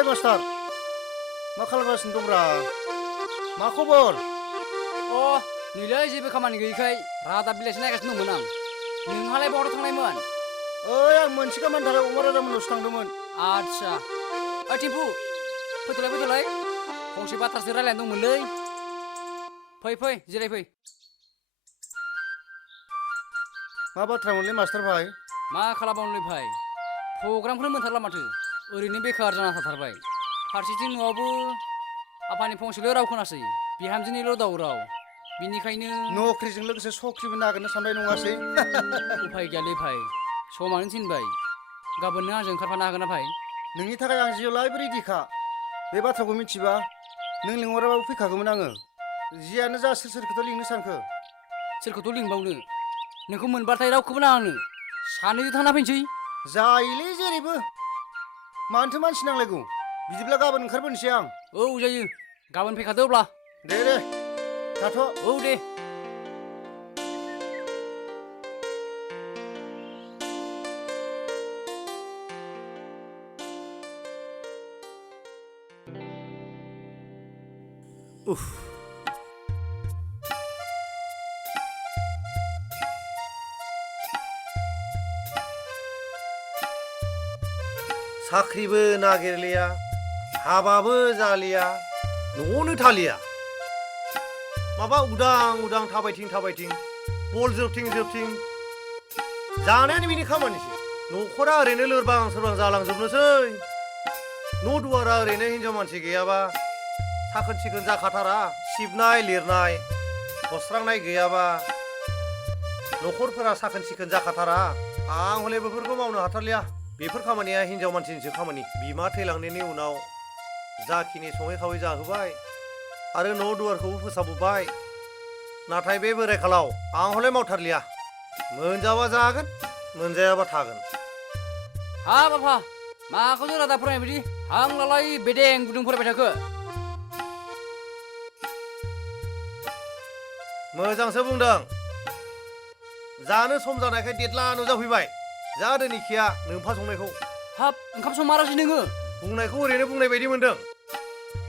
ओइ मास्टार मा खालामगासिनो दंब्रा मा खबर नैलै जेबो खामानि गैयैखाय रादाब बिलाइसो नायगासिनो दंमोन आं नोंहालाय बहाथ थांनायमोन ओइ आं मोनसे खामानि थाखाय अमा राजा मोननावसो थांदोंमोन आच्छा ओइ टिम्पु फैथ'लाय फंसे बाथ्रासो रायलायनो दंमोनलै फै जिरायफै मा बाथ्रामोनलै मास्टार भाई मा खालामबावनोलै भाई प्रग्रामखौनो मोनथारला माथो ओरैनो बेखार जाना थाथारबाय फारसेथिं न'आवबो आफानि फंसेल' राव खोनासै बिहामजोनिल' दावराव बिनिखायनो नौकरिजों लोगोसे सख्रिबो नागिरनो सानबाय नङासै उफाय गैयालै भाई समानो थिनबाय गाबोन नों आंजों ओंखारफानो हागोन ना भाई नोंनि थाखाय आं जेब्लायबो रेडिखा बे बाथ्राखौ मिथिबा नों लिंहराबाबो फैखागौमोन आङो जियानो जा सोरखौथ' लिंनो सानखो सोरखौथ' लिंबावनो नोंखौ मोनबाथाय रावखौबो नाङानो सानैजों थांना फैनोसै जायोलै जेरैबो मानोथो मानसि नांलायगौ बिदिब्ला गाबोन ओंखारबोनोसै आं औ जायो गाबोन फैखादो अब्ला दे थाथ' औ दे साख्रिबो नागिरलिया हाबाबो जालिया न'आवनो थालिया माबा उदां थाबायथिं बल जोबथिं जानायानो बिनि खामानिसै न'खरा ओरैनो लोरबां सोरबां जालांजोबनोसै न' दुवारा ओरैनो हिनजाव मानसि गैयाबा साखोन सिखोन जाखाथारा सिबनाय लिरनाय हस्रांनाय गैयाबा न'खरफोरा साखोन सिखोन जाखाथारा आं हले बेफोरखौ मावनो हाथारलिया बेफोर खामानिया हिनजाव मानसिनिसो खामानि बिमा थैलांनायनि उनाव जाखिनि सङै खावै जाहोबाय आरो न' दुवारखौबो फोसाबबोबाय नाथाय बे बोराय खालाव आं हले मावथारलिया मोनजाबा जागोन मोनजायाबा थागोन हाब आफा माखौथो रादाब फरायनाय बायदि आंनालाय बेदें गुदुं फरायबाय थाखो मोजांसो बुंदों जानो सम जानायखाय देदला नुजाफैबाय जा दोनैखिया नोंफा संनायखौ हाब ओंखाम संमारासै नोङो बुंनायखौ ओरैनो बुंनाय बायदि मोनदों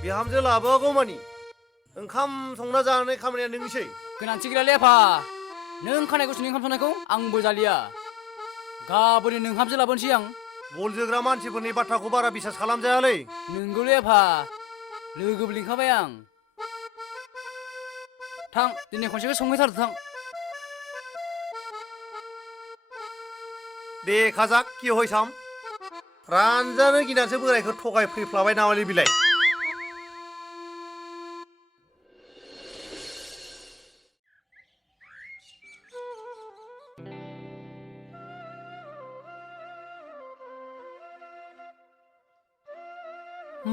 बिहामजो लाबोआगौ मानि ओंखाम संना जानाय खामानिया नोंनिसै गोनांथि गैयालै आफा नों खानाय गुसुनि ओंखाम संनायखौ आंबो जालिया गाबोन नोंहामजो लाबोनोसै आं बल जोग्रा मानसिफोरनि बाथ्राखौ बारा बिसास खालामजायालै नोंगौलै आफा लोगोबो लिंखाबाय आं थां दिनै खनसेखौ संहैथारदो थां दे खाजाक कि हयसाम रानजानो गिनासो बोरायखौ थगाय फैफ्लाबाय नामालै बिलाय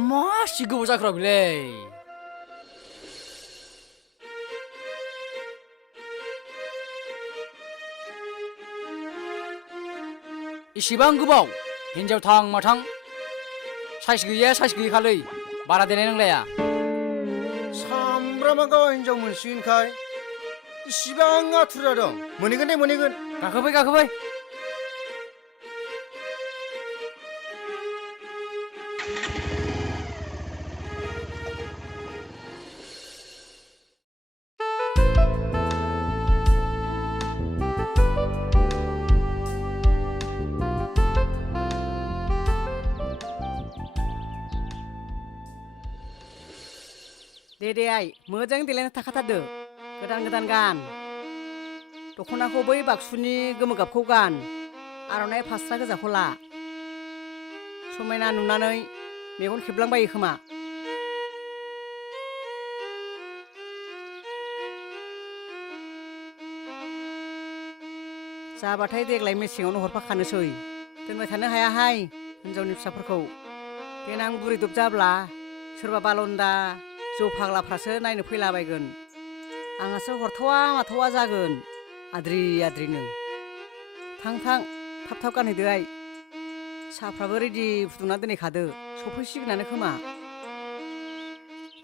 मासि गोबाव जाखोरा बेलाय इसेबां गोबाव हिन्जाव थां माथां साइस गैया साइस गैयैखालै बारा देनाय नांलाया सामब्रामा गावा हिनजाव मोनसिगोनखाय इसिबां आथुर जादों मोनहैगोन दे मोनहैगोन गाखोफै दे आइ मोजां देलायना थाखाथारदो गोदान गान दख'नाखौ बै बाक्सुनि गोमो गाबखौ गान आर'नाइ फास्रा गोजाखौ ला समायना नुनानै मेगन खेबलांबायो खोमा जाबाथाय देग्लाय मेसेङावनो हरफाखानोसै दोनबाय थानो हायाहाय हिनजावनि फिसाफोरखौ देनां बुरैदब जाब्ला सोरबा बालन्दा जौ फाग्लाफ्रासो नायनो फैलाबायगोन आंहासो हरथावा माथावा जागोन आद्रिनो थां थाब गानहैदो आइ साहाफ्राबो रेडि फुदुंना दोनहैखादो सफैसिगोनानो खोमा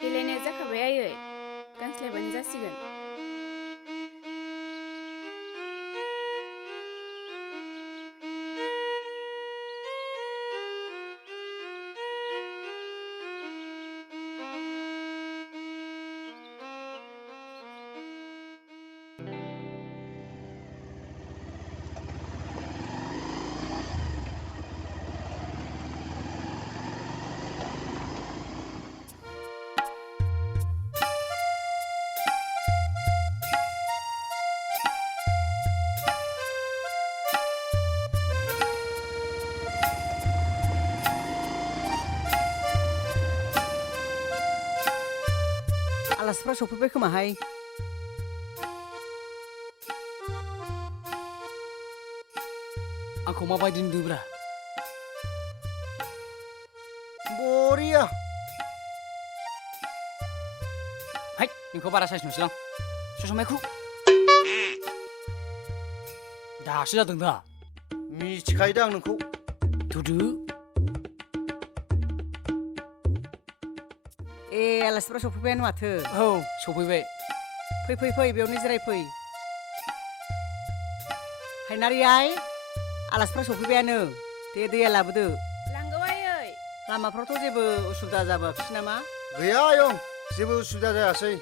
देलायनाया जाखाबाय आयै गानस्लायबानो जासिगोन आलासिफ्रा सफैबाय खोमाहाय आंखौ माबायदि नुदोंब्रा बरिया हाय नोंखौ बारा साइज नुसोलां ससमायखौ दासो जादों दा मिथिखायोदा आं नोंखौ थुदो ए आलासिफ्रा सफैबायानो माथो औ सफैबाय फै फै फै बेयावनो जिरायफै हायनारि आइ आलासिफ्रा सफैबायानो दे दैया लाबोदो लांगौ आयै लामाफ्रावथ' जेबो उसुबिदा जाबोआखिसै नामा गैया आयं जेबो उसुबिदा जायासै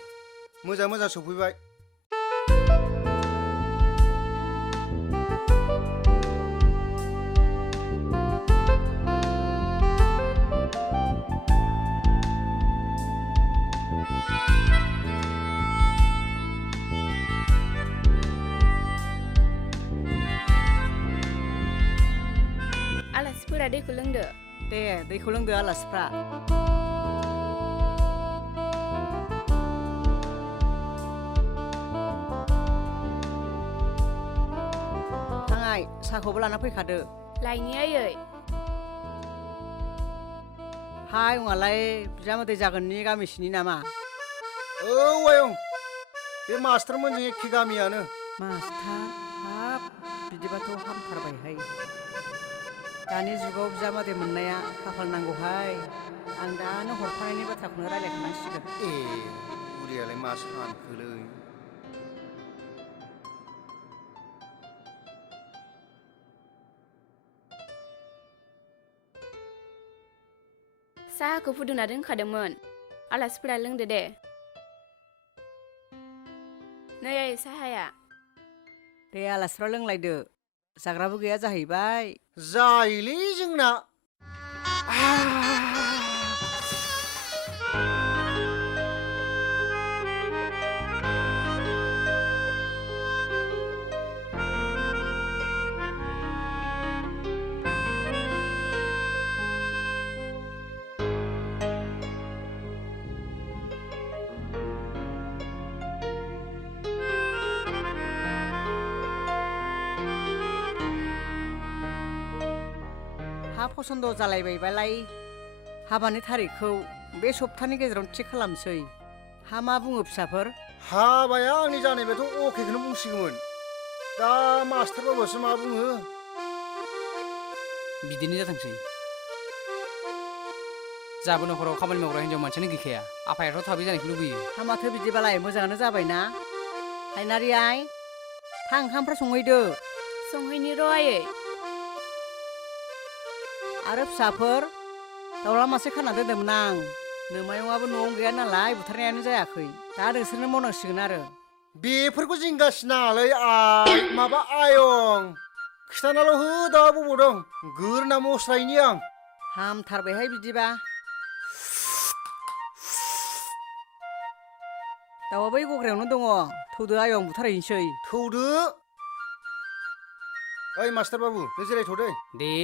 मोजां मोजां सफैबाय आलासिफोरा दैखौ लोंदो दे दैखौ लोंदो आलासिफ्रा थांआइ साहाखौबो लाना फैखादो लायनि आयै हाय उनालाय बिजामादै जागोननि गामिसिनि नामा औ आयं बे मास्टारमोनजों एखे गामियानो मास्टार हाब बिदिबाथ' हामथारबायहाय दानि जुगाव बिजामादै मोननाया खाफाल नांगौहाय आं दानो हरफानायनि बाथ्राखौनो रायलायखानांसिगोन ए बुरियालाय मा सानखोलै साहाखौ फुदुंना दोनखादोंमोन आलासिफोरा लोंदो दे नै आयै साहाया दे आलासिफ्रा लोंलायदो जाग्राबो गैया जाहैबाय जायोलै जोंना हा फसन्द जालायबायबालाय हाबानि थारिखखौ बे सप्तानि गेजेरावनो थिग खालामसै हा मा बुङो फिसाफोर हाबाया आंनि जानायबाथ' अकेखौनो बुंसिगौमोन दा मास्टार बाबासो मा बुङो बिदिनो जाथोंसै जाबो नखराव खामानि मावग्रा हिन्जाव मानसियानो गैखाया आफायाथ' थाबै जानायखौ लुबैयो हा माथो बिदिबालाय मोजाङानो जाबायना हायनारि आइ था ओंखामफ्रा संहैदो संहैनि र' आयै आरो फिसाफोर दाउला मासे खाना दोनदोंमोन आं नोमायंआबो न'आवनो गैया नालाय बुथारनायानो जायाखै दा नोंसोरनो मावनांसिगोन आरो बेफोरखौ जिंगासिनाङालै आइ माबा आयं खिथानाल' हो दा बबाव दं गोरना मस्रायनि आं हामथारबायहाय बिदिबा दाउआ बै गग्रायावनो दङ थौदो आयं बुथारहैनोसै थौदो ओइ मास्टार बाबु नों जिरायथ'दे दे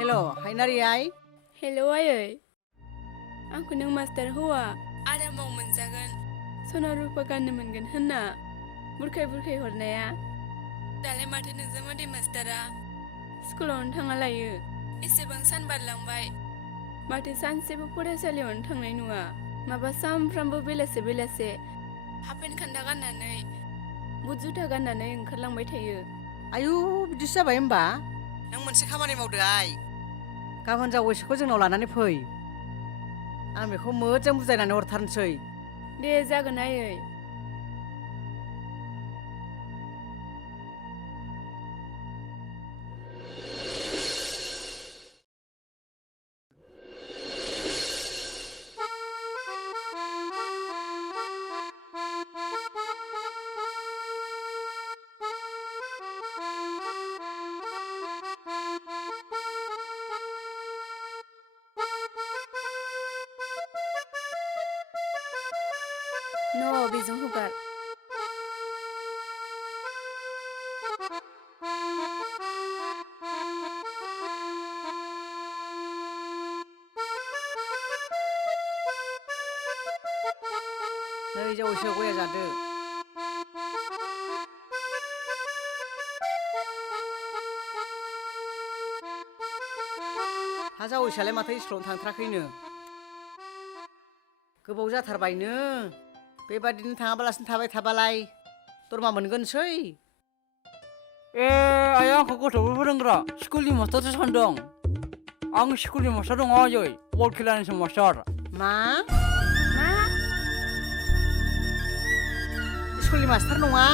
हेल' हायनारि आइ हेलौ आयै आंखौ नों मास्टार हौवा आरामाव मोनजागोन सना रुपा गाननो मोनगोन होनना बुरखाय बुरखाय हरनाया दालाय माथो नोंजों मादै मास्टारा स्कुलावनो थाङा लायो एसेबां सान बारलांबाय माथो सानसेबो फरायसालियावनो थांनाय नुवा माबा सानफ्रामबो बेलासे बेलासे हाफपेन्ट खान्दा गाननानै बुट जुथा गाननानै ओंखारलांबाय थायो आयु बिदिसो जाबाय होमबा नों मोनसे खामानि मावदो आइ गाबोन जावैसोखौ जोंनाव लानानै फै आं बेखौ मोजां बुजायनानै हरथारनोसै दे जागोन आयै न' बेजों हगार नै जावैसो गया जादो हा जावैसोआलाय माथो स्कुलावनो थांथाराखैनो गोबाव जाथारबायनो बेबादिनो थाङाबालासिनो थाबाय थाबालाय दरमा मोनगोनसै ए आइया आंखौ गथ'फोर फोरोंग्रा स्कुलनि मास्टारसो सानदों आं स्कुलनि मास्टार दङ आयै बल खेलानिसो मास्टार मा स्कुलनि मास्टार नङा